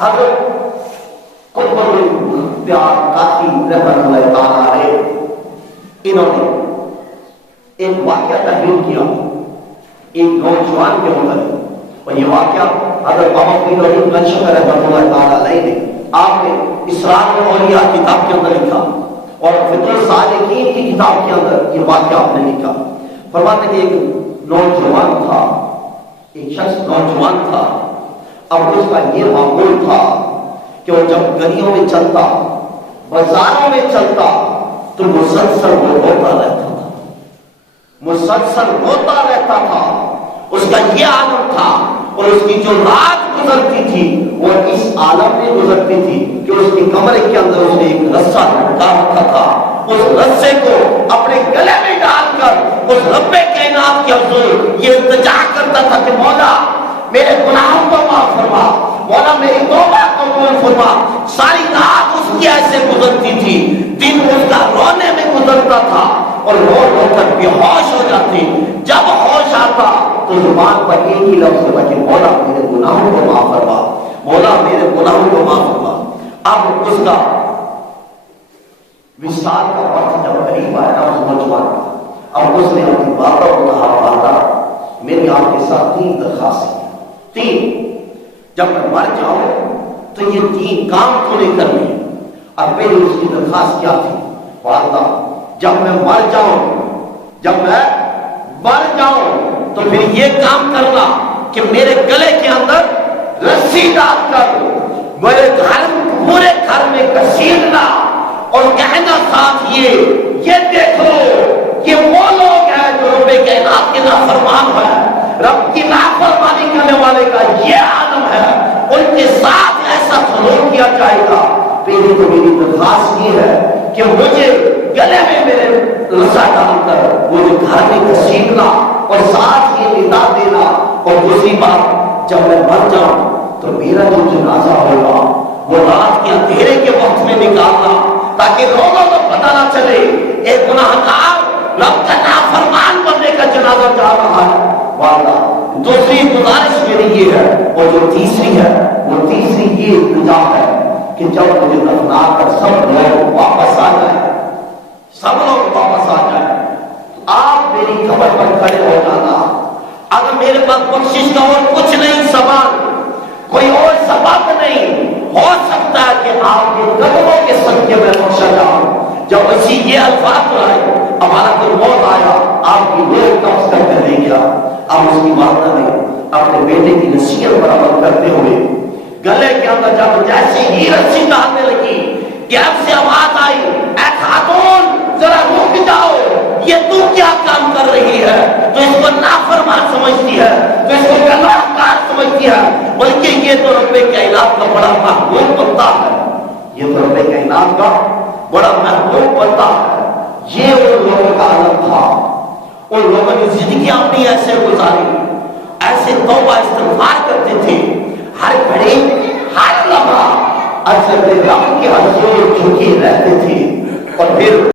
حضرت قطب قاضی رحمۃ اللہ تعالیٰ علیہ انہوں نے ایک واقعہ تحریر کیا ایک نوجوان کے متعلق، اور یہ واقعہ حضرت بابا فرید الدین گنج شکر رحمۃ اللہ تعالیٰ علیہ نے آپ نے اسرار الاولیاء کتاب کے اندر لکھا، اور فطر الصالحین کی کتاب کے اندر یہ واقعہ آپ نے لکھا۔ فرماتے کہ ایک نوجوان تھا، ایک شخص نوجوان تھا، اب اس کا یہ معمول تھا کہ وہ جب گلیوں میں چلتا، بازاروں میں چلتا تو مسلسل وہ روتا رہتا تھا، مسلسل روتا رہتا تھا۔ اس کا یہ عالم تھا، اور اس کی جو رات گزرتی تھی وہ اس عالم میں گزرتی تھی کہ اس کے کمرے کے اندر اس نے ایک رسہ لٹکا رکھا تھا، اس رسے کو اپنے گلے میں ڈال کر اس رب کائنات کے حضور یہ التجا کرتا تھا کہ مولا میرے گناہوں کو معاف فرما، مولا میری توبہ قبول فرما۔ ساری رات اس کی ایسے گزرتی تھی، دن اس کا رونے میں گزرتا تھا، اور رو رو کر بے ہوش ہو جاتی۔ جب ہوش آتا تو زبان پر ایک ہی لفظ ہوتا کہ مولا میرے گناہوں کو معاف فرما، مولا میرے گناہوں کو معاف فرما۔ اب اس کا وصال کا وقت جب قریب آیا اس نوجوان کا، اب اس نے اپنی والدہ کو کہا والدہ میری آپ کے ساتھ 3 درخواستیں، 3 جب میں مر جاؤں تو یہ 3 کام تو نہیں کرنے۔ اب پہلی اس کی درخواست کیا تھی؟ والدہ جب میں مر جاؤں تو پھر یہ کام کرنا کہ میرے گلے کے اندر رسی ڈال کر میرے پورے گھر میں گھسیٹنا، اور کہنا ساتھ یہ دیکھو یہ وہ لوگ ہیں جو رب کائنات کے نافرمان ہے، رب کی نافرمانی کرنے والے کا یہ عالم ہے، ان کے ساتھ ایسا سلوک کیا جائے گا۔ پہلی تو میری درخواست یہ ہے کہ مجھے گلے میں میرے رسا ڈال کر مجھے گھر میں گھسیٹنا، اور ساتھ یہ ندا دینا، اور دوسری بات جب میں مر جاؤں تو میرا جو جنازہ ہوگا وہ رات کے اندھیرے کے وقت میں نکالنا، تاکہ لوگوں کو پتہ نہ چلے ایک گناہگار رب کا نافرمان بننے کا جنازہ جا رہا ہے۔ والدہ دوسری گزارش میری یہ ہے، اور جو تیسری ہے وہ تیسری یہ التجا ہے کہ جب مجھے دفنا کر سب لوگ واپس آ جائیں، سب لوگ واپس آ جائیں، آپ میری قبر پر کھڑے ہو جانا۔ اگر میرے پاس بخشش کا اور کچھ نہیں سامان، کوئی اور سبب نہیں، ہو سکتا ہے کہ آپ کے قدموں کے صدقے میں بخشا جاؤں۔ جب اسی یہ الفاظ آئے، ہمارا کوئی موت آیا، آپ کی روح قبض کر کے لے گیا۔ اب اس کی والدہ نے اپنے بیٹے کی نصیحت پر عمل کرتے ہوئے گلے کے اندر جب جیسے ہی رسی ڈالنے لگی کہ اب سے آواز آئی، اے خاتون ذرا رک جاؤ، یہ تو کیا کام کر رہی ہے؟ تو اس کو نافرمان سمجھتی ہے، تو اس کو گناہگار سمجھتی ہے، بلکہ یہ تو رب کائنات کا بڑا محبوب بندہ ہے، یہ تو رب کائنات کا بڑا محبوب بندہ ہے۔ یہ ان لوگوں کا عالم تھا، ان لوگوں نے زندگیاں اپنی ایسے گزاری، ایسے توبہ استغفار کرتے تھے، ہر گھڑی ہر لمحہ اجر رب کے حضور جھکے رہتے تھے، اور پھر